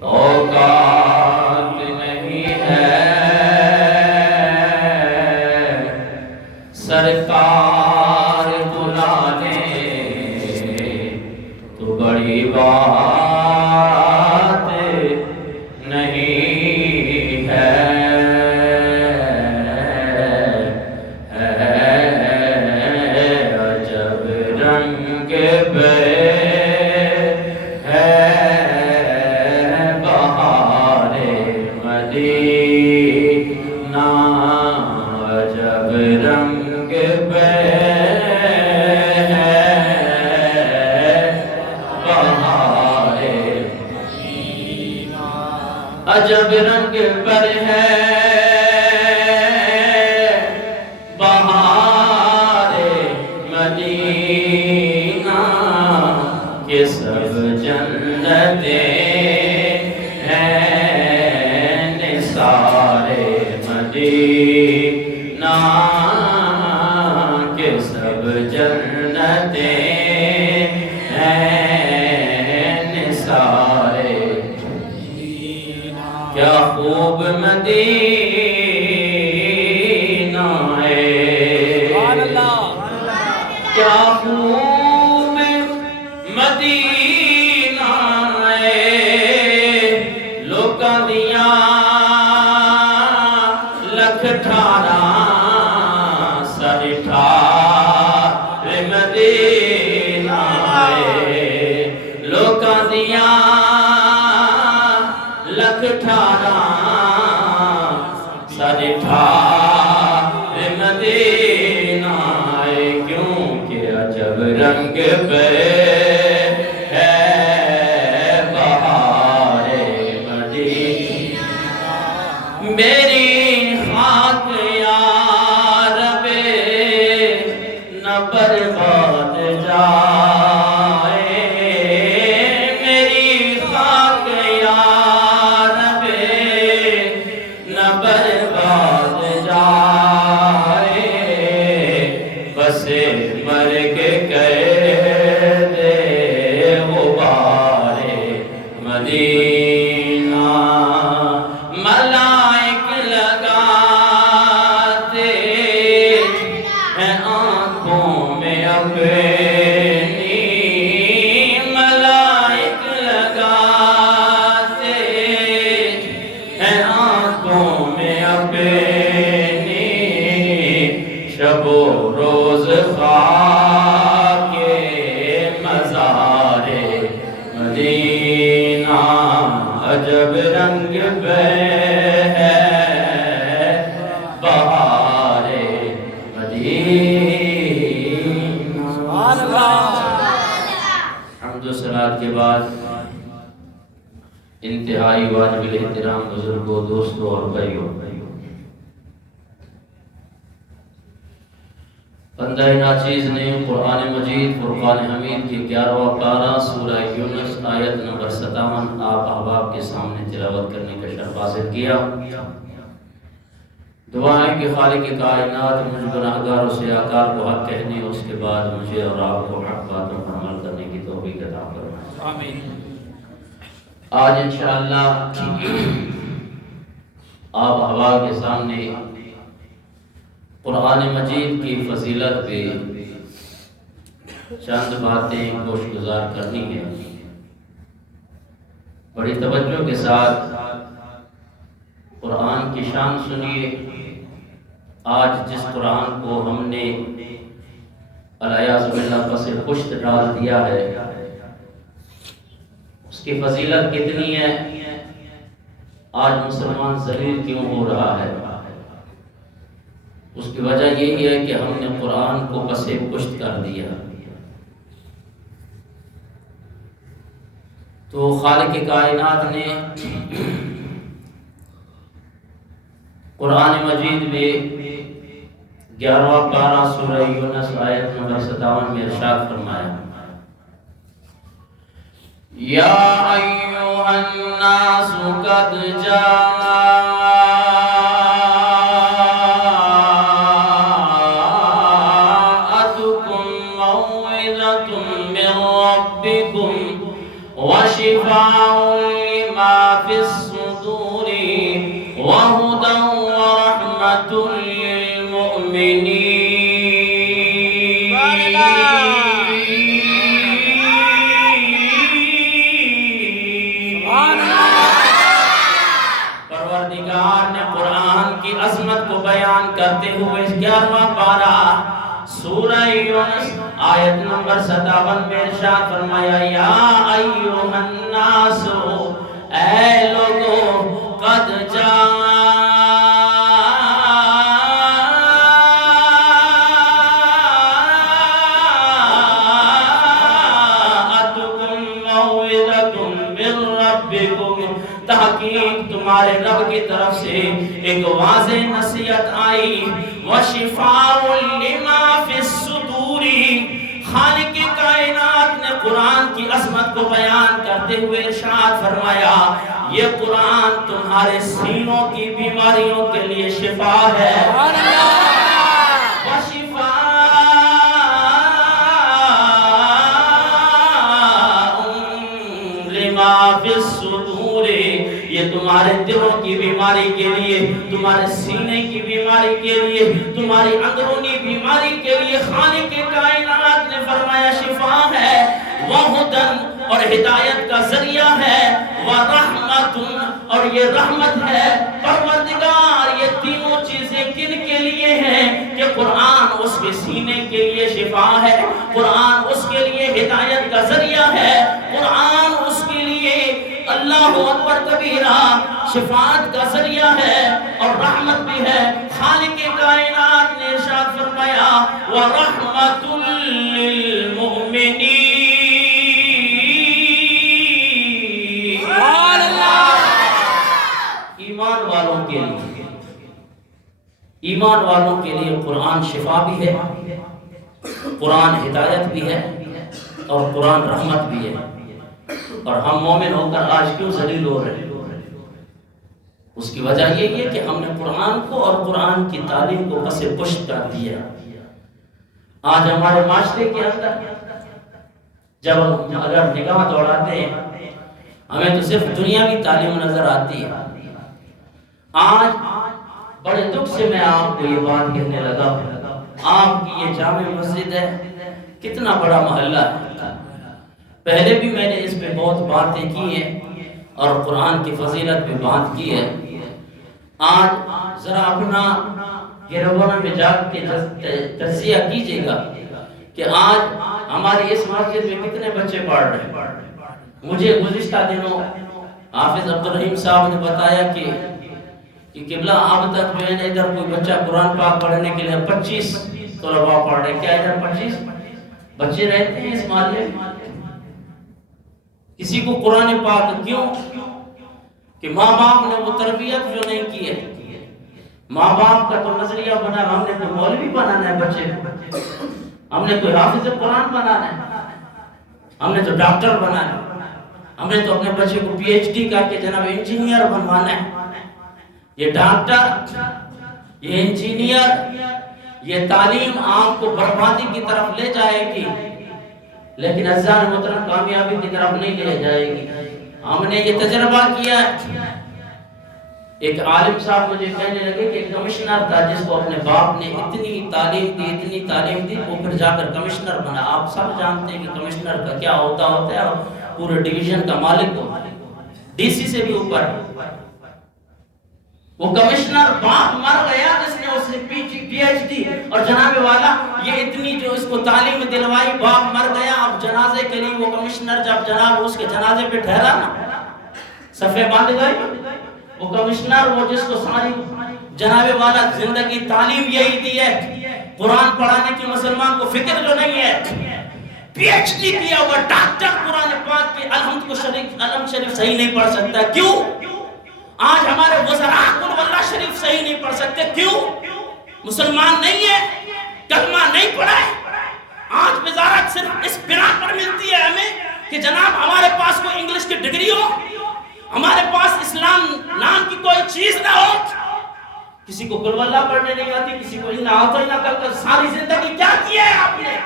اوقات نہیں ہے سرکار بلا لے تو بڑی بات نہیں ہے عجب رنگ پہ عجب رنگ پر ہے بہار مدینہ کہ سب جنتیں ہیں نثار مدینہ کہ سب جنتیں کیا خوب مدینہ ہے کیا خوب مدینہ ہے لوکاں دیاں لکھ ٹھارا سر ٹھار مدینہ ہے لوکاں دیاں لکھ ٹھارا سر ٹھار مدینہ ہے کیونکہ عجب رنگ پہ ہے بہار مدینہ میری خاک یا رب نہ برباد جائے میری خاک یا برباد جائے بسے مرگ کہہ دے غبار مدینہ ملائک لگاتے ہیں آنکھوں میں اپنی ملائک لگاتے ہیں آنکھوں میں اپنی شب و روز خاک مزار مدینہ عجب رنگ پہ ہے بہار مدینہ حمد و صلات کے بعد انتہائی واجب الاحترام بزرگوں دوستوں اور بھائیوں بندہ ناچیز نے قرآن مجید فرقان حمید کی 11واں پارہ سورہ یونس آیت نمبر 57 آپ احباب کے سامنے تلاوت کرنے کا شرف حاصل کیا دعائیں کہ خالق کائنات مجھ گناہگاروں سے آقا کو حق کہنے اس کے بعد مجھے اور آپ کو حق باتوں پر عمل کرنے کی توفیق عطا فرمائے آمین آج انشاءاللہ آپ احباب کے سامنے قرآن مجید کی فضیلت پہ چند باتیں گوشگزار کرنی ہیں بڑی توجہ کے ساتھ قرآن کی شان سنیے آج جس قرآن کو ہم نے الیاذ باللہ پس پشت ڈال دیا ہے اس کی فضیلت کتنی ہے آج مسلمان ذلیل کیوں ہو رہا ہے اس کی وجہ یہی ہے کہ ہم نے قرآن کو پس پشت کر دیا تو خالق کائنات نے قرآن مجید میں 11واں پارہ سورہ یونس آیت نمبر 57 میں ارشاد فرمایا یا ایوہ الناس قد موعظة من ربكم وشفاء لما في الصدور وهدى ورحمة للمؤمنين. پروردگار نے قرآن کی عظمت کو بیان کرتے ہوئے 11واں پارہ سورہ یونس آیت نمبر 57 میں ارشاد فرمایا یا ایھا الناس اے لوگو قد جاءتکم موعظۃ من ربکم تحقیق تمہارے رب کی طرف سے ایک واضح نصیحت آئی وشفاء لما فی الصدور خالق کائنات نے قرآن کی عظمت کو بیان کرتے ہوئے ارشاد فرمایا یہ قرآن تمہارے سینوں کی بیماریوں کے لیے شفا ہے وشفاء لما فی الصدور یہ تمہارے دلوں کی بیماری کے لیے تمہارے سینے کی بیماری کے لیے تمہاری اندرونی بیماری کے لیے خالق کائنات نے فرمایا شفا ہے وہدن اور ہدایت کا ذریعہ ہے ورحمت اور یہ رحمت ہے. پروردگار یہ تینوں چیزیں کن کے لیے ہیں کہ قرآن اس کے سینے کے لیے شفا ہے قرآن اس کے لیے ہدایت کا ذریعہ ہے قرآن اس کے لیے اللہ اکبر کبیرہ شفاعت کا ذریعہ ہے اور رحمت بھی ہے. خالق کائنات نے ارشاد فرمایا وَرَحْمَةٌ لِّلْمُؤْمِنِينَ ایمان والوں کے لیے ایمان والوں کے لیے قرآن شفا بھی ہے قرآن ہدایت بھی ہے اور قرآن رحمت بھی ہے. اور ہم مومن ہو کر آج کیوں ذلیل ہو رہے ہیں؟ اس کی وجہ یہ ہے کہ ہم نے قرآن کو اور قرآن کی تعلیم کو پس پشت کر دیا. آج ہمارے معاشرے کے اندر جب اگر نگاہ دوڑاتے ہیں ہمیں تو صرف دنیاوی تعلیم نظر آتی ہے. آج بڑے دکھ سے میں آپ کو یہ بات کہنے لگا آپ کی یہ جامع مسجد ہے کتنا بڑا محلہ ہے. پہلے بھی میں نے اس پہ بہت باتیں کی ہیں اور قرآن کی فضیلت پہ بات کی ہے. آج ذرا اپنا گروانہ میں جا کے تجزیہ کیجئے گا کہ آج ہماری اس مسجد میں کتنے بچے پڑھ رہے ہیں. مجھے گزشتہ دنوں حافظ عبدالرحیم صاحب نے بتایا کہ قبلہ اب تک جو ہے ادھر کوئی بچہ قرآن پاک پڑھنے کے لیے 25 طلباء پڑھ رہے ہیں. کیا ادھر 25 بچے رہتے ہیں اس محلے میں؟ کسی کو قرآن پاک کیوں کہ ماں باپ نے وہ تربیت جو نہیں کی ہے. ماں باپ کا تو نظریہ بنا ہم نے کوئی مولوی بنانا ہے بچے ہم نے کوئی حافظ قرآن بنانا ہے ہم نے تو ڈاکٹر بنانا ہے ہم نے تو اپنے بچے کو پی ایچ ڈی کر کے جناب انجینئر بنوانا ہے. یہ ڈاکٹر یہ انجینئر یہ تعلیم آپ کو بربادی کی طرف لے جائے گی لیکن عزیزان محترم کامیابی کی طرف نہیں لے جائے گی. ہم نے یہ تجربہ کیا ہے. ایک عالم صاحب مجھے کہنے لگے کہ ایک کمشنر تھا جس کو اپنے باپ نے اتنی تعلیم دی وہ پھر جا کر کمشنر بنا. آپ سب جانتے ہیں کہ کمشنر کا کیا ہوتا ہے اور پورے ڈویژن کا مالک ہو ڈی سی سے بھی اوپر. وہ کمشنر باپ مر گیا جس نے اس نے پی ایچ ڈی اور جناب والا یہ اتنی جو اس کو تعلیم دلوائی باپ مر گیا. اب جنازے کے لیے وہ کمشنر جب جناب اس کے جنازے پہ ٹھہرا نا صفے باندھ گئے وہ کمشنر وہ جس کو ساری جناب والا زندگی تعلیم یہی دی ہے قرآن پڑھانے کی مسلمان کو فکر جو نہیں ہے پی ایچ ڈی کیا ہوا ڈاکٹر قرآن پاک کے علم شریف صحیح نہیں پڑھ سکتا. کیوں؟ آج ہمارے وزراء قل واللہ شریف صحیح نہیں پڑھ سکتے. کیوں؟ مسلمان نہیں ہے کلمہ نہیں پڑھا ہے. آج وزارت صرف اس بنا پر ملتی ہے ہمیں کہ جناب ہمارے پاس کوئی انگلش کی ڈگری ہو ہمارے پاس اسلام نام کی کوئی چیز نہ ہو. کسی کو قل واللہ پڑھنے نہیں آتی کسی کو نہ آتا ہی نہ کر ساری زندگی کیا کی ہے آپ نے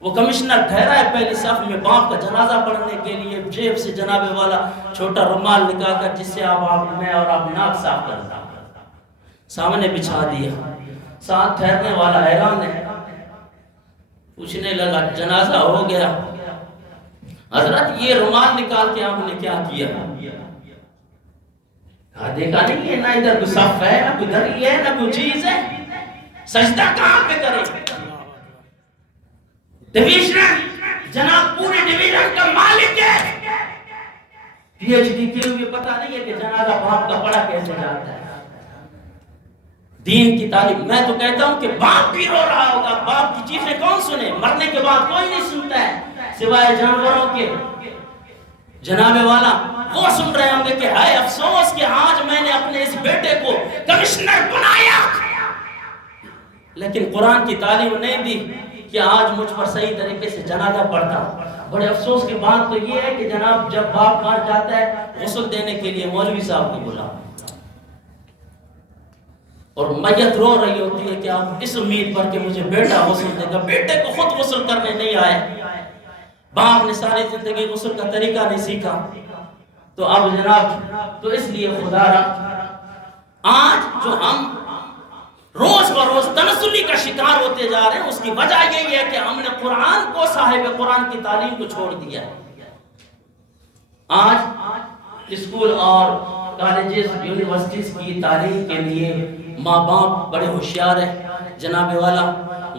وہ کمشنر ٹھہرا ہے پہلی صف میں باپ کا جنازہ پڑھنے کے لیے، جیب سے جناب والا چھوٹا رومال نکال کر جس سے میں اور آپ ناک صاف کرتا سامنے بچھا دیا. ساتھ ٹھہرنے والا حیران ہے، پوچھنے لگا جنازہ ہو گیا، حضرت یہ رومال نکال کے آپ نے کیا کیا؟ دیکھا نہیں ہے نہ ادھر کوئی صف ہے نہ کوئی دری ہے نہ کوئی چیز ہے، سجدہ کہاں پہ کرے؟ ڈویژن جناب پورے ڈویژن کا مالک ہے، پی ایچ ڈی کے لیے پتہ نہیں ہے کہ جنازہ باپ کا پڑھا کیسے جاتا ہے. دین کی تعلیم، میں تو کہتا ہوں کہ باپ بھی رو رہا ہوگا، باپ کی چیزیں کون سنے؟ مرنے کے بعد کوئی نہیں سنتا ہے سوائے جانوروں کے. جناب والا وہ سن رہے ہوں گے کہ ہائے افسوس کہ آج میں نے اپنے اس بیٹے کو کمشنر بنایا، لیکن قرآن کی تعلیم نہیں دی کہ آج مجھ پر صحیح طریقے سے جنازہ پڑھتا. بڑے افسوس کی بات تو یہ ہے کہ جناب جب باپ مر جاتا ہے غسل دینے کے لیے مولوی صاحب کو بلا، اور میت رو رہی ہوتی ہے کہ آپ اس امید پر کہ مجھے بیٹا غسل دے گا. بیٹے کو خود غسل کرنے نہیں آئے، باپ نے ساری زندگی غسل کا طریقہ نہیں سیکھا. تو اب جناب تو اس لیے خدا آج جو ہم روز بروز تنزلی کا شکار ہوتے جا رہے ہیں، اس کی وجہ یہی ہے کہ ہم نے قرآن کو، صاحب قرآن کی تعلیم کو چھوڑ دیا ہے. آج اسکول اور کالجز یونیورسٹیز کی تعلیم کے لیے ماں باپ بڑے ہوشیار ہیں. جناب والا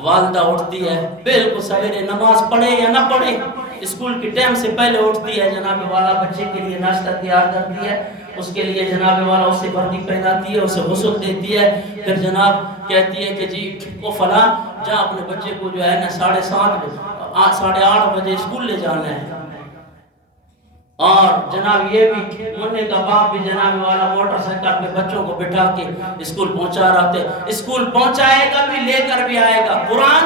والدہ اٹھتی ہے بالکل سویرے، نماز پڑھے یا نہ پڑھے، اسکول کی ٹائم سے پہلے اٹھتی ہے. جناب والا بچے کے لیے ناشتہ تیار کرتی ہے، اس کے لیے جناب والا اسے وردی پہناتی ہے، اسے غسل دیتی ہے، پھر جناب کہتی ہے کہ جی وہ فلاں جا اپنے بچے کو جو ہے نا 7:30 بجے اسکول لے جانا ہے. اور جناب یہ بھی منع کا باپ بھی جناب والا موٹر سائیکل پہ بچوں کو بٹھا کے اسکول پہنچا رہا تھے. اسکول پہنچائے گا بھی، لے کر بھی آئے گا. قرآن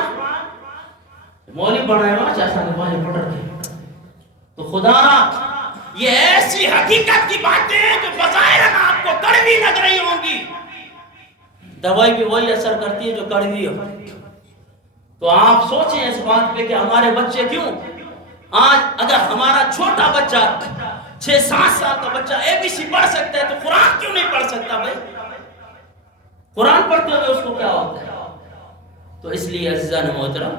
مولی بنائے گا جیسا کہ مجھے پڑھ رہے. تو خدا یہ ایسی حقیقت کی باتیں ہیں جو بظاہر آپ کو کڑوی لگ رہی ہوں گی، دوائی بھی وہی اثر کرتی ہے جو کڑوی ہو. تو آپ سوچیں اس بات پہ کہ ہمارے بچے کیوں آج، اگر ہمارا چھوٹا بچہ 6-7 سال کا بچہ ABC پڑھ سکتا ہے تو قرآن کیوں نہیں پڑھ سکتا بھائی؟ قرآن پڑھتے ہوئے اس کو کیا ہوتا ہے؟ تو اس لیے عزیزان محترم،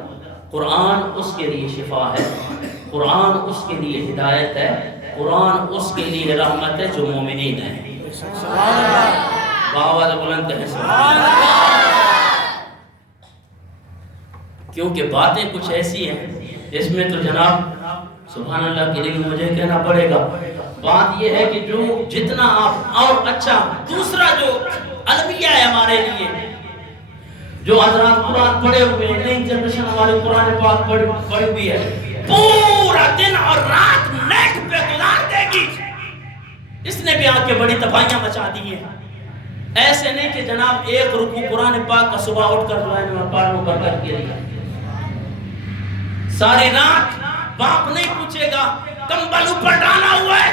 قرآن اس کے لیے شفا ہے، قرآن اس کے لیے ہدایت ہے، قرآن اس کے لیے رحمت ہے جو مومنین ہیں. آواز بلند کہیں سبحان اللہ. کیونکہ باتیں کچھ ایسی ہیں اس میں تو جناب سبحان اللہ کے لیے مجھے کہنا پڑے گا. بات یہ ہے کہ جو جتنا آپ اور اچھا دوسرا جو المیہ ہے ہمارے لیے، جو حضرات قرآن پڑھے ہوئے ہیں، نئی جنریشن ہمارے قرآن پاک پڑھی ہوئی ہے، پورا دن اور رات نیٹ پہ گزار دے گی. اس نے بھی آ کے بڑی تباہیاں مچا دی ہیں. ایسے نہیں کہ جناب ایک رکوع قرآن پاک کا صبح اٹھ کر جو ہے میں پڑھ لوں کر کے لیا، ساری رات باپ نہیں پوچھے گا، کمبل اوپر ڈالا ہوا ہے،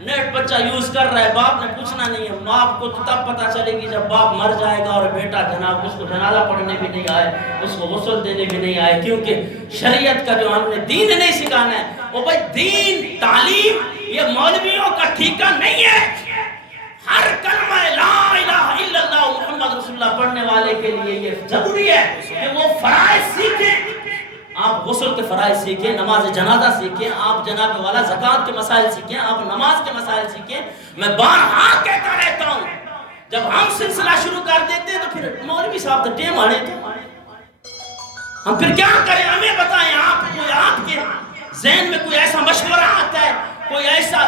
نیٹ بچہ یوز کر رہا ہے، باپ نے پوچھنا نہیں ہے. باپ کو تب پتہ چلے گی جب باپ مر جائے گا اور بیٹا جناب اس کو جنازہ پڑھنے بھی نہیں آئے، اس کو غسل دینے بھی نہیں آئے. کیونکہ شریعت کا جو ہم نے دین نہیں سکھانا ہے، وہ بھائی دین تعلیم یہ مولویوں کا ٹھیکہ نہیں ہے. ہر کلمہ لا الہ الا اللہ محمد رسول اللہ پڑھنے والے کے لیے یہ ضروری ہے کہ وہ فرائض سیکھیں. آپ غسل کے فرائض سیکھیں، نماز جنازہ سیکھیں، آپ جناب والا زکوٰۃ کے مسائل سیکھیں، آپ نماز کے مسائل سیکھیں. میں بارہا کہتا رہتا ہوں، جب ہم سلسلہ شروع کر دیتے ہیں تو پھر مولوی صاحب تو ٹیم آنے تھے، ہم پھر کیا کریں؟ ہمیں بتائیں. آپ کے ذہن میں کوئی ایسا مشورہ آتا ہے، کوئی ایسا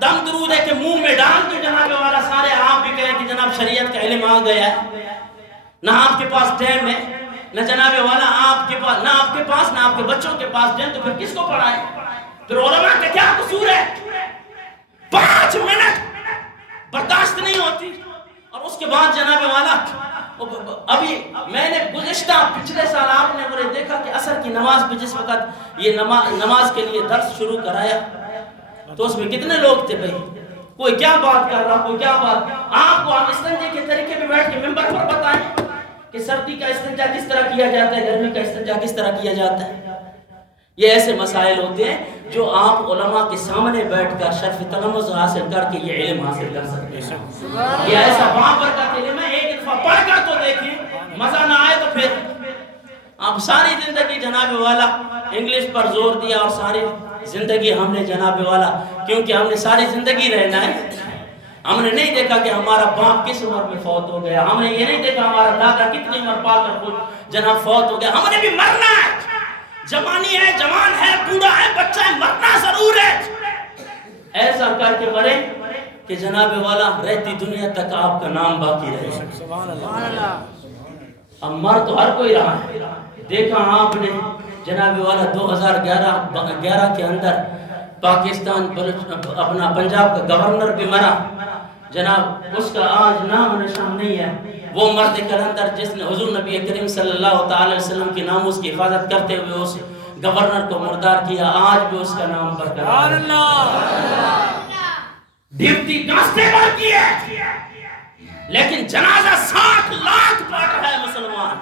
دم درود ہے کہ منہ میں ڈال کے جناب والا سارے آپ بھی کہیں کہ جناب شریعت کا علم آ گیا ہے؟ نہ آپ کے پاس ٹائم ہے، نہ جناب والا آپ کے پاس، نہ آپ کے پاس، نہ آپ کے بچوں کے پاس ٹائم، تو پھر کس کو پڑھائیں؟ پھر علماء کا کیا قصور ہے؟ 5 منٹ برداشت نہیں ہوتی. اور اس کے بعد جناب والا ابھی میں نے پچھلے سال آپ نے مجھے دیکھا کہ عصر کی نماز پہ جس وقت یہ نماز کے لیے درس شروع کرایا تو اس میں کتنے لوگ تھے بھائی؟ کوئی کیا بات کر رہا، کوئی کیا بات. آپ کو ہم استنجے کے طریقے پہ بیٹھ کے ممبر پر بتائیں کہ سردی کا استنجا کس طرح کیا جاتا ہے، گرمی کا استنجا کس طرح کیا جاتا ہے. یہ ایسے مسائل ہوتے ہیں جو آپ علماء کے سامنے بیٹھ کر شرف تلمذ حاصل کر کے یہ علم حاصل کر سکتے ہیں. یہ ایسا وہاں پر کا علم ہے، ایک دفعہ پڑھ کر تو دیکھیں، مزہ نہ آئے تو پھر آپ ساری زندگی جناب والا انگلش پر زور دیا اور ساری زندگی ہم نے جناب والا، کیونکہ ہم نے ساری زندگی رہنا ہے. ہم نے نہیں دیکھا کہ ہمارا باپ کس عمر میں فوت ہو گیا، ہم نے یہ نہیں دیکھا ہمارا دادا کتنی عمر پا کر خود جناب فوت ہو گیا. ہم نے بھی مرنا ہے، جوانی ہے، جوان ہے، بوڑھا ہے، بچہ ہے، مرنا ضرور ہے. ایسا کر کے مرے کہ جناب والا رہتی دنیا تک آپ کا نام باقی رہے. سبحان اللہ. اب مر تو ہر کوئی رہا ہے. دیکھا آپ نے جناب والا 2011 کے اندر پاکستان اپنا پنجاب کا گورنر بھی مرا جناب، اس کا آج نام نشان نہیں ہے. وہ مرد کلندر جس نے حضور نبی کریم صلی اللہ تعالی وسلم کی ناموس کی حفاظت کرتے ہوئے اس گورنر کو مردار کیا، آج بھی اس کا نام برقرار ہے. ڈیوٹی کانسٹیبل کی ہے لیکن جنازہ 60 لاکھ پڑھ رہا ہے مسلمان،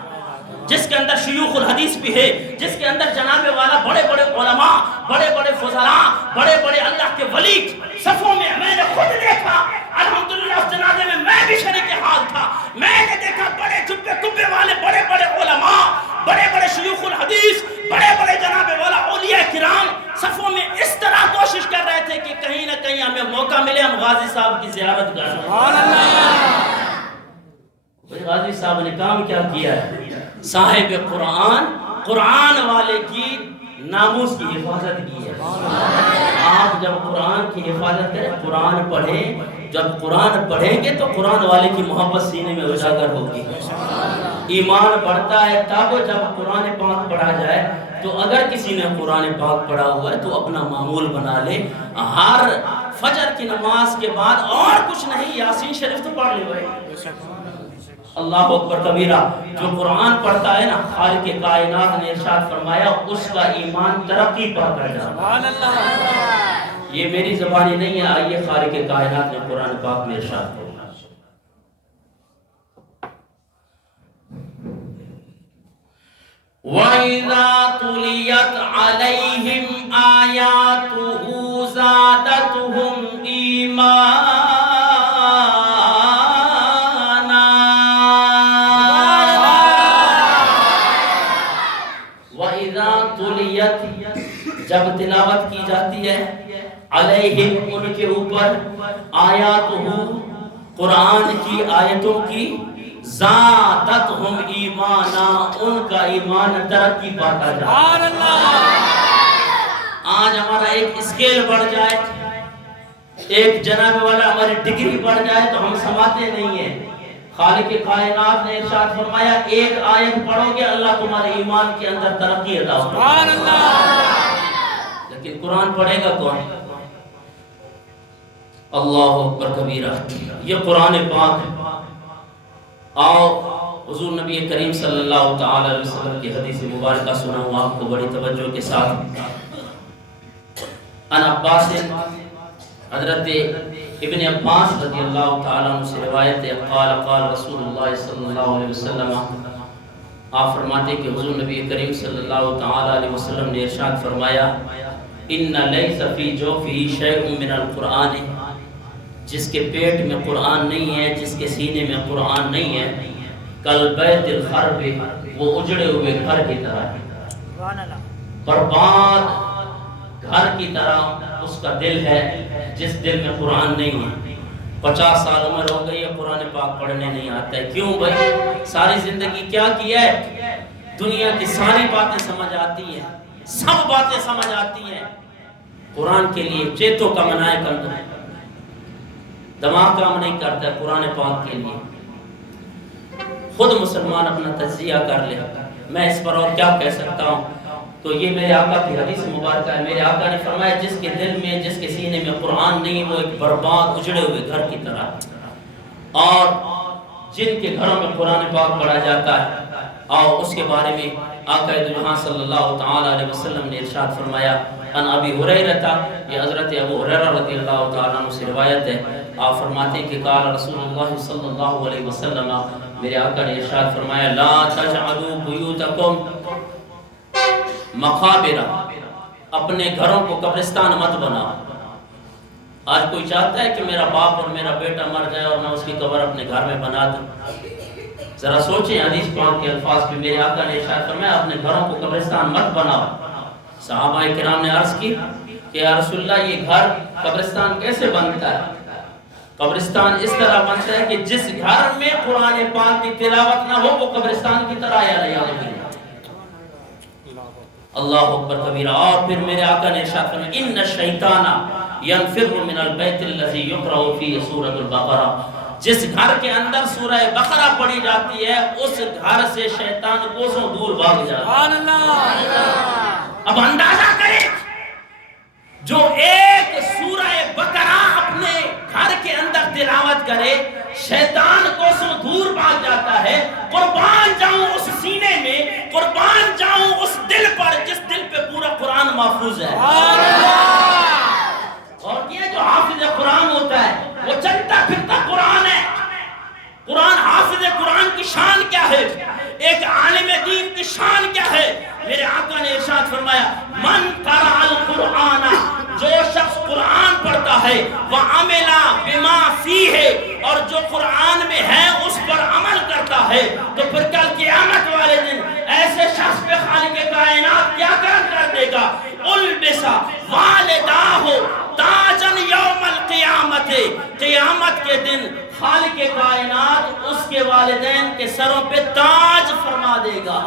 جس کے اندر شیوخ الحدیث بھی ہے، جس کے اندر جناب والا بڑے بڑے علماء، بڑے بڑے فضلاء، بڑے بڑے اللہ کے ولی صفوں میں میں نے خود دیکھا. الحمدللہ اس جنازے میں میں بھی شریک حال تھا. میں نے دیکھا بڑے جبے کبے والے بڑے بڑے علماء، بڑے بڑے شیوخ الحدیث، بڑے بڑے جناب والا اولیاء کرام صفوں میں اس طرح کوشش کر رہے تھے کہ کہیں نہ کہیں ہمیں موقع ملے ہم غازی صاحب کی زیارت کریں. سبحان اللہ. غازی صاحب نے کام کیا کیا ہے؟ صاحب قرآن، قرآن والے کی ناموس کی حفاظت کی ہے. آپ جب قرآن کی حفاظت کریں، قرآن پڑھیں، جب قرآن پڑھیں گے تو قرآن والے کی محبت سینے میں اجاگر ہوگی. ایمان بڑھتا ہے تب جب قرآن پاک پڑھا جائے. تو اگر کسی نے قرآن پاک پڑھا ہوا ہے تو اپنا معمول بنا لے، ہر فجر کی نماز کے بعد اور کچھ نہیں، یاسین شریف تو پڑھ لے بھائی. اللہ اکبر کبیرہ. جو قرآن پڑھتا ہے نا، خالق کائنات نے ارشاد فرمایا اس کا ایمان ترقی پا کر جاتا. سبحان اللہ. یہ میری زبانی نہیں ہے، آئیے خالق کائنات نے قرآن پاک میں ارشاد فرمایا. وَإِذَا تُلِيَتْ عَلَيْهِمْ آيَاتُهُ زَادَتْهُمْ إِيمَانًا. جب تلاوت کی جاتی ہے علیہم ان کے اوپر آیاتہ قرآن کی آیتوں کی، زادتہم ایمانا ان کا ایمان ترقی پاتا جائے. آج ہمارا ایک اسکیل بڑھ جائے، ایک جناب والا ہماری ڈگری بڑھ جائے تو ہم سماتے نہیں ہیں. خالق کائنات نے ارشاد فرمایا ایک آیت پڑھو گے اللہ تمہارے ایمان کے اندر ترقی عطا فرمائے. سبحان اللہ. لیکن قرآن پڑھے گا کون؟ اللہ اکبر کبیرہ. یہ قرآن پاک ہے. آؤ حضور نبی کریم صلی اللہ تعالی علیہ وسلم کی حدیث مبارکہ سناؤں آپ کو بڑی توجہ کے ساتھ. ان عباس، حضرت ابن عباس رضی اللہ تعالیٰ عنہ سے روایت ہے، قال قال رسول اللہ صلی اللہ علیہ وسلم. آپ فرماتے کہ حضور نبی کریم صلی اللہ تعالیٰ علیہ وسلم نے ارشاد فرمایا ان لیس فی جوفہ شیء من القرآن. جس کے پیٹ میں قرآن نہیں ہے، جس کے سینے میں قرآن نہیں ہے، کل بیت الخرب، وہ اجڑے ہوئے گھر کی طرح ہے، برباد گھر کی طرح اس کا دل ہے جس دل میں قرآن نہیں ہے. 50 سال عمر ہو گئی ہے، قرآن پاک پڑھنے نہیں آتا ہے. کیوں بھائی؟ ساری زندگی کیا کیا ہے؟ دنیا کی ساری باتیں سمجھ آتی ہیں، سب باتیں سمجھ آتی ہیں، قرآن کے لیے چیتوں کا منائے کر دو، دماغ کام نہیں کرتا ہے قرآن پاک کے لیے. خود مسلمان اپنا تجزیہ کر لے. میں اس پر اور کیا کہہ سکتا ہوں؟ تو یہ میرے آقا کی حدیث مبارکہ ہے. میرے آقا نے فرمایا جس کے دل میں، جس کے سینے میں قرآن نہیں، وہ ایک برباد اجڑے ہوئے گھر کی طرح. اور جن کے گھروں میں قرآن پاک پڑھا جاتا ہے، اور اس کے بارے میں آقا دو جہاں صلی اللہ تعالی علیہ وسلم نے ارشاد فرمایا ان ابی ہریرہ، یہ حضرت ابو ہریرہ رضی اللہ تعالیٰ عنہ سے روایت ہے. آپ فرماتے ہیں کہ قال رسول اللہ صلی اللہ علیہ وسلم میرے آقا نے ارشاد فرمایا لا تجعلوا بیوتکم مقابر، اپنے گھروں کو قبرستان مت بناؤ۔ آج کوئی چاہتا ہے کہ میرا باپ اور میرا بیٹا مر جائے اور میں اس کی قبر اپنے گھر میں بنا دوں؟ ذرا سوچیں حدیث پاک کے الفاظ پہ میرے آقا نے ارشاد فرمایا اپنے گھروں کو قبرستان مت بناؤ۔ صحابہ کرام نے عرض کی کہ یا رسول اللہ یہ گھر قبرستان کیسے بنتا ہے؟ قبرستان اس طرح بنتا ہے کہ جس گھر میں قرآن پاک کی تلاوت نہ ہو وہ قبرستان کی طرح یا نہیں۔ اللہ اکبر کبیرہ۔ اور پھر میرے آقا نے ارشاد فرمایا ان الشیطان ينفر من البيت الذي يقرأ فيه سورة البقرہ، جس گھر کے اندر سورہ بقرہ پڑھی جاتی ہے اس گھر سے شیطان کوسوں دور بھاگ جاتا ہے۔ اب اندازہ کریں جو ایک سورہ بقرہ اپنے گھر کے اندر تلاوت کرے شیطان کوسوں دور بھاگ جاتا ہے۔ قربان جاؤں اس سینے میں، قربان جاؤں اس دل پر جس دل پہ پورا قرآن محفوظ ہے۔ اور یہ جو حافظ قرآن ہوتا ہے وہ چلتا پھرتا قرآن ہے۔ قرآن حافظ قرآن کی شان کیا ہے؟ ایک عالم دین کی شان کیا ہے؟ میرے آقا نے ارشاد فرمایا من قرأ القرآن، جو شخص قرآن پڑھتا ہے وعمل بما فیہ، اور جو قرآن میں ہے اس پر عمل کرتا ہے، تو پھر کل قیامت والے دن ایسے شخص پہ خالق کائنات کیا کر دے گا؟ البس والداہ تاجن یوم القیامت، قیامت کے دن خالق کائنات اس کے والدین کے سروں پہ تاج فرما دے گا۔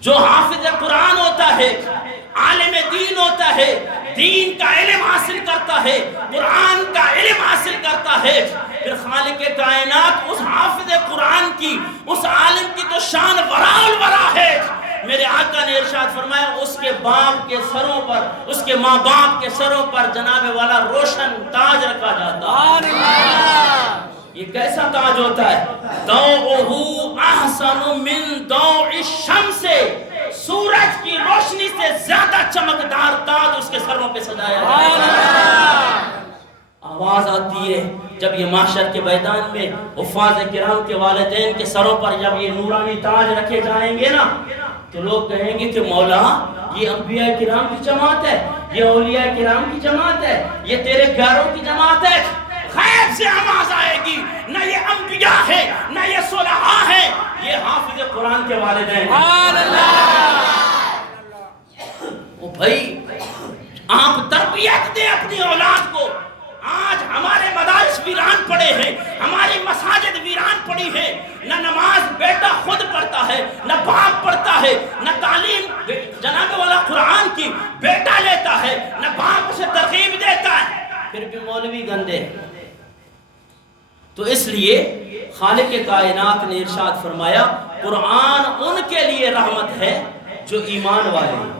جو حافظ قرآن ہوتا ہے، عالم دین ہوتا ہے، دین کا علم حاصل کرتا ہے، قرآن کا علم حاصل کرتا ہے، پھر خالق کائنات اس حافظ قرآن کی، اس عالم کی تو شان ورا الورا ہے۔ میرے آقا نے ارشاد فرمایا اس کے باپ کے سروں پر، اس کے ماں باپ کے سروں پر جناب والا روشن تاج رکھا جاتا ہے۔ یہ کیسا تاج ہوتا ہے؟ ضوءہ احسن من ضوء الشمس، سورج کی روشنی سے زیادہ چمکدار تاج اس کے سروں پہ سجایا ہے۔ آواز آتی ہے جب یہ محشر کے میدان میں حفاظ کرام کے والدین کے سروں پر جب یہ نورانی تاج رکھے جائیں گے نا تو لوگ کہیں گے کہ مولا یہ انبیاء کرام کی جماعت ہے، یہ اولیاء کرام کی جماعت ہے، یہ تیرے پیاروں کی جماعت ہے۔ غیب سے آواز آئے گی نہ یہ انبیاء ہے نہ یہ صلحاء ہے، یہ حافظ قرآن کے والدین ہیں۔ او بھائی آپ تربیت دیں اپنی اولاد کو۔ آج ہمارے مدارس ویران پڑے ہیں، ہماری مساجد ویران پڑی ہے، نہ نماز بیٹا خود پڑھتا ہے، نہ باپ پڑھتا ہے، نہ تعلیم جناب والا قرآن کی بیٹا لیتا ہے، نہ باپ اسے ترغیب دیتا ہے، پھر بھی مولوی گندے۔ تو اس لیے خالق کائنات نے ارشاد فرمایا قرآن ان کے لیے رحمت ہے جو ایمان والے ہیں۔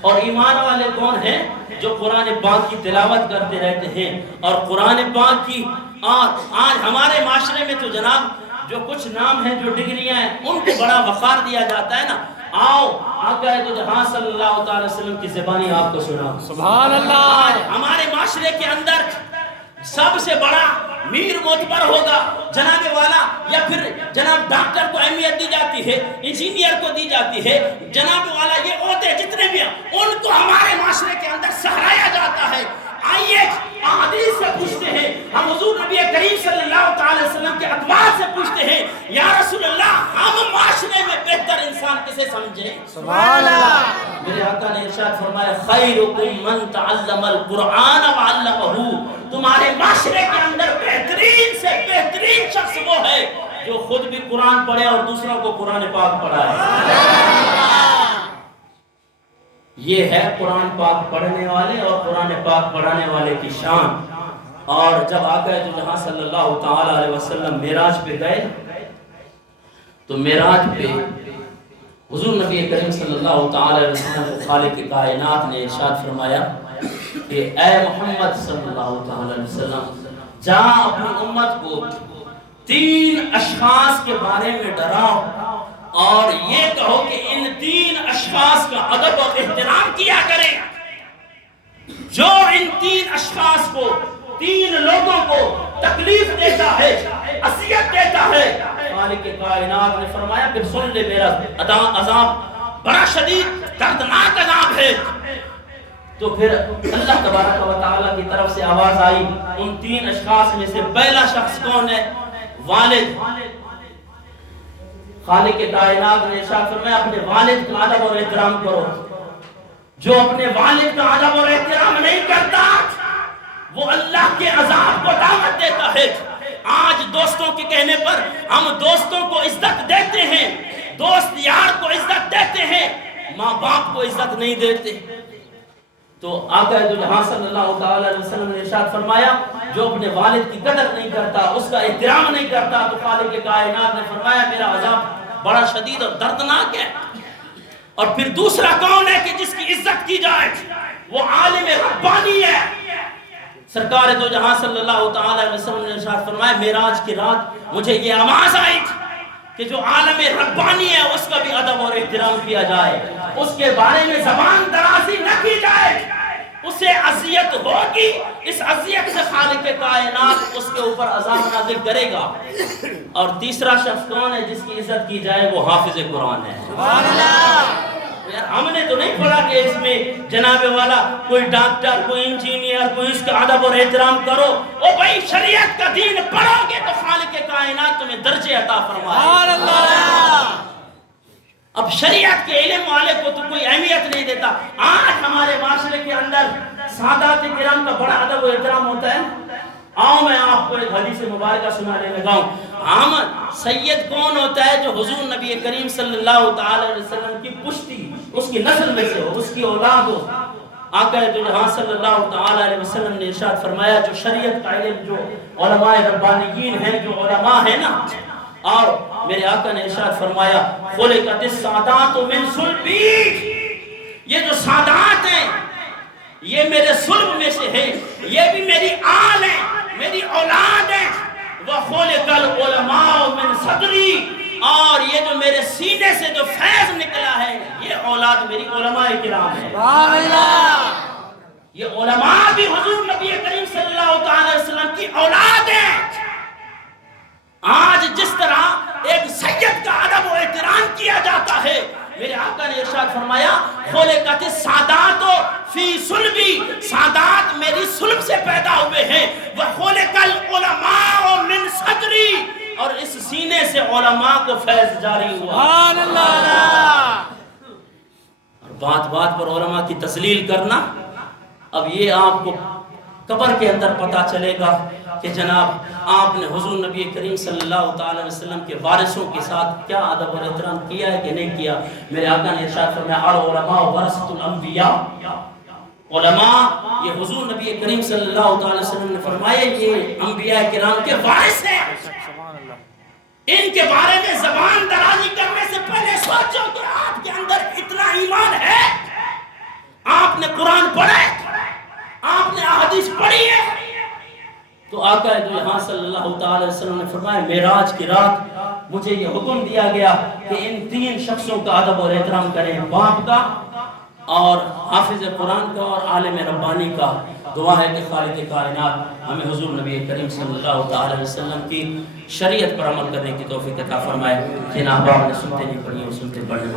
اور ایمان والے کون ہیں؟ جو قرآن پاک کی تلاوت کرتے رہتے ہیں اور قرآن پاک کی۔ آج ہمارے معاشرے میں تو جناب جو کچھ نام ہیں، جو ڈگریاں ہیں، ان کو بڑا وقار دیا جاتا ہے نا۔ آؤ آقا تو جہاں صلی اللہ تعالی وسلم کی زبانی آپ کو سنا۔ سبحان اللہ۔ آج ہمارے معاشرے کے اندر سب سے بڑا میر معتبر ہوگا جناب والا، یا پھر جناب ڈاکٹر کو اہمیت دی جاتی ہے، انجینئر کو دی جاتی ہے، جناب والا یہ عہدے جتنے بھی ہیں ان کو ہمارے معاشرے کے اندر سہرایا جاتا ہے۔ آئیے احادیث سے پوچھتے ہیں، ہم حضور نبی کریم صلی اللہ تعالی وسلم کے اقوال سے پوچھتے ہیں یا رسول اللہ ہم معاشرے میں بہتر انسان کسے سمجھیں؟ سبحان اللہ۔ میرے آقا نے ارشاد فرمایا خیرکم من تعلم القرآن وعلمہ، تمہارے معاشرے کے اندر بہترین سے بہترین شخص وہ ہے جو خود بھی قرآن پڑھے اور دوسروں کو قرآن پاک پڑھائے۔ یہ ہے قرآن پاک پڑھنے والے اور قرآن پاک پڑھانے والے کی شان۔ اور جب آقا جہاں صلی اللہ تعالی علیہ وسلم معراج پہ گئے تو معراج پہ حضور نبی کریم صلی اللہ تعالی علیہ وسلم کو خالق کائنات نے ارشاد فرمایا کہ اے محمد صلی اللہ تعالی علیہ وسلم جا اپنی امت کو 3 اشخاص کے بارے میں ڈراؤ اور یہ کہو کہ ان 3 اشخاص کا ادب اور احترام کیا کریں۔ جو ان 3 اشخاص کو، 3 لوگوں کو تکلیف دیتا ہے، اذیت دیتا ہے، خالق کائنات نے فرمایا کہ سن لے میرا عذاب بڑا شدید دردناک عذاب ہے۔ تو پھر اللہ تبارک و تعالیٰ کی طرف سے آواز آئی، ان 3 اشخاص میں سے پہلا شخص کون ہے؟ والد۔ خالق کائنات نے ارشاد فرمایا اپنے والد کا ادب اور احترام کرو۔ جو اپنے والد کا ادب اور احترام نہیں کرتا وہ اللہ کے عذاب کو دعوت دیتا ہے۔ آج دوستوں کے کہنے پر ہم دوستوں کو عزت دیتے ہیں، دوست یار کو عزت دیتے ہیں، ماں باپ کو عزت نہیں دیتے۔ تو آقا دو جہاں صلی اللہ تعالی علیہ وسلم نے ارشاد فرمایا جو اپنے والد کی قدر نہیں کرتا، اس کا احترام نہیں کرتا، تو خالق کائنات نے فرمایا میرا عذاب بڑا شدید اور دردناک ہے۔ اور پھر دوسرا کون ہے کہ جس کی عزت کی جائے؟ وہ عالم ربانی ہے۔ سرکار دو جہاں صلی اللہ تعالی علیہ وسلم نے ارشاد فرمایا معراج کی رات مجھے یہ آواز آئی کہ جو عالم ربانی ہے اس کا بھی ادب اور احترام کیا جائے، اس کے بارے میں زبان درازی نہ کی جائے، اسے اذیت ہوگی، اس اذیت سے خالق کائنات اس کے اوپر عذاب نازل کرے گا۔ اور تیسرا شخص کون ہے جس کی عزت کی جائے؟ وہ حافظ قرآن ہے۔ سبحان اللہ۔ ہم نے تو نہیں پڑھا کہ اس میں جناب والا کوئی ڈاکٹر، کوئی انجینئر، کوئی اس کا ادب اور احترام کرو۔ او بھائی شریعت کا دین پڑھو گے تو خالق کائنات تمہیں درجے عطا فرمائے۔ سبحان اللہ۔ اب شریعت کے علم والے کو تو کوئی اہمیت نہیں دیتا۔ آج ہمارے معاشرے کے اندر سادات کرام کا بڑا ادب و احترام ہوتا ہے۔ آؤ میں آپ کو ایک حدیث مبارکہ سنانے لگا ہوں۔ سید کون ہوتا ہے؟ جو حضور نبی کریم صلی اللہ تعالی علیہ وسلم کی پشتی، اس کی نسل میں سے ہو، اس کی اولاد ہو۔ آقا دو جہاں صلی اللہ تعالی علیہ وسلم نے ارشاد فرمایا جو شریعت کا علم، جو علماء ربانیین ہیں، جو علماء ہیں نا، اور میرے آقا نے ارشاد فرمایا خلقت السادات من صلبی، یہ جو سادات ہیں یہ میرے صلب میں سے ہیں، یہ بھی میری آل ہے، میری اولاد ہے۔ وَخُلِقَ الْعُلَمَاءُ مِنْ صَدْرِي، اور یہ جو میرے سینے سے جو فیض نکلا ہے یہ اولاد میری علماء کرام ہے۔ سبحان اللہ۔ یہ علماء بھی حضور نبی کریم صلی اللہ تعالی وسلم کی اولاد ہیں۔ آج جس طرح ایک سید کا ادب و احترام کیا جاتا ہے، میرے آقا نے ارشاد فرمایا خلقت السادات فی صلبی، سادات میری صلب سے پیدا ہوئے ہیں۔ وخلق العلماء من صدری، اور اس سینے سے علماء کو فیض جاری ہوا۔ سبحان اللہ۔ اور بات بات پر علماء کی تذلیل کرنا، اب یہ آپ کو قبر کے اندر پتا چلے گا کہ جناب آپ نے حضور نبی کریم صلی اللہ تعالی وسلم کے وارثوں کے ساتھ کیا ادب اور احترام کیا ہے کہ نہیں کیا۔ میرے آقا نے ارشاد فرمایا العلماء ورثۃ الانبیاء، علماء یہ حضور نبی کریم صلی اللہ تعالی وسلم نے فرمایا یہ انبیاء کرام کے وارث ہیں۔ ان کے بارے میں زبان درازی کرنے سے پہلے سوچو کہ آپ کے اندر اتنا ایمان ہے، آپ نے قرآن پڑھا ہے، آپ نے احادیث پڑھی ہے۔ تو آقا دو جہاں صلی اللہ تعالی وسلم نے فرمایا معراج کی رات مجھے یہ حکم دیا گیا کہ ان 3 شخصوں کا ادب اور احترام کریں، باپ کا اور حافظ قرآن کا اور عالم ربانی کا۔ دعا ہے کہ خالق کائنات ہمیں حضور نبی کریم صلی اللہ تعالی وسلم کی شریعت پر عمل کرنے کی توفیق عطا فرمائے۔ جن احباب نے سنتے نہیں پڑھی اور سنتے پڑھنے